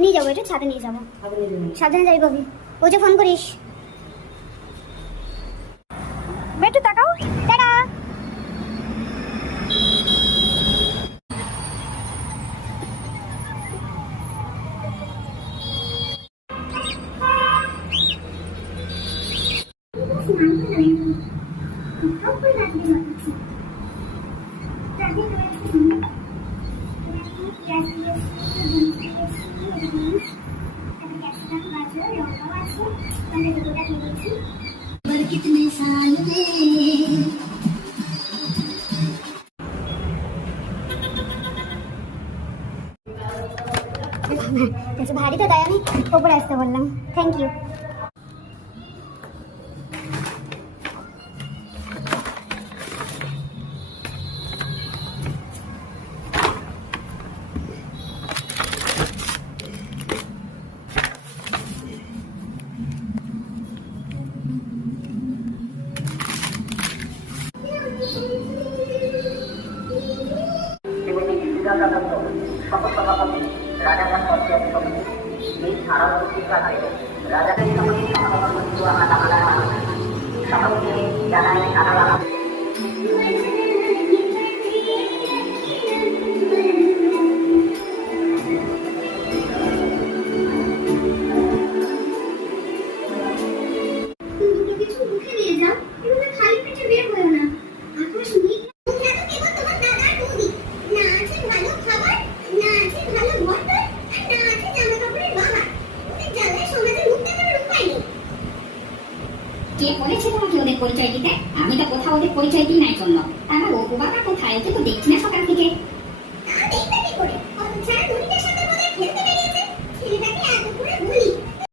নিয়ে যাবো, এটা ছাদে নিয়ে যাবো। সাবধানে যাই বাবি। ও যে ফোন করিস। বেটু তাকাও, টাটা। कितने साल में भारी तो ताई ऊपर आसते बोललाम। Thank you. রাজাকার পঞ্চায়েত সমিতি এই ধারাবাহিক কাজে রাজাকার সমিতির সভাপতি জানায় আলাদা কে বলেছে তোমাকে ওদের পরিচয় দিতে? আমি তো কোথাও ওদের পরিচয় দিই নাই জন্য। আমার ও বাবা কোথায়, ওকে তো দেখছি না।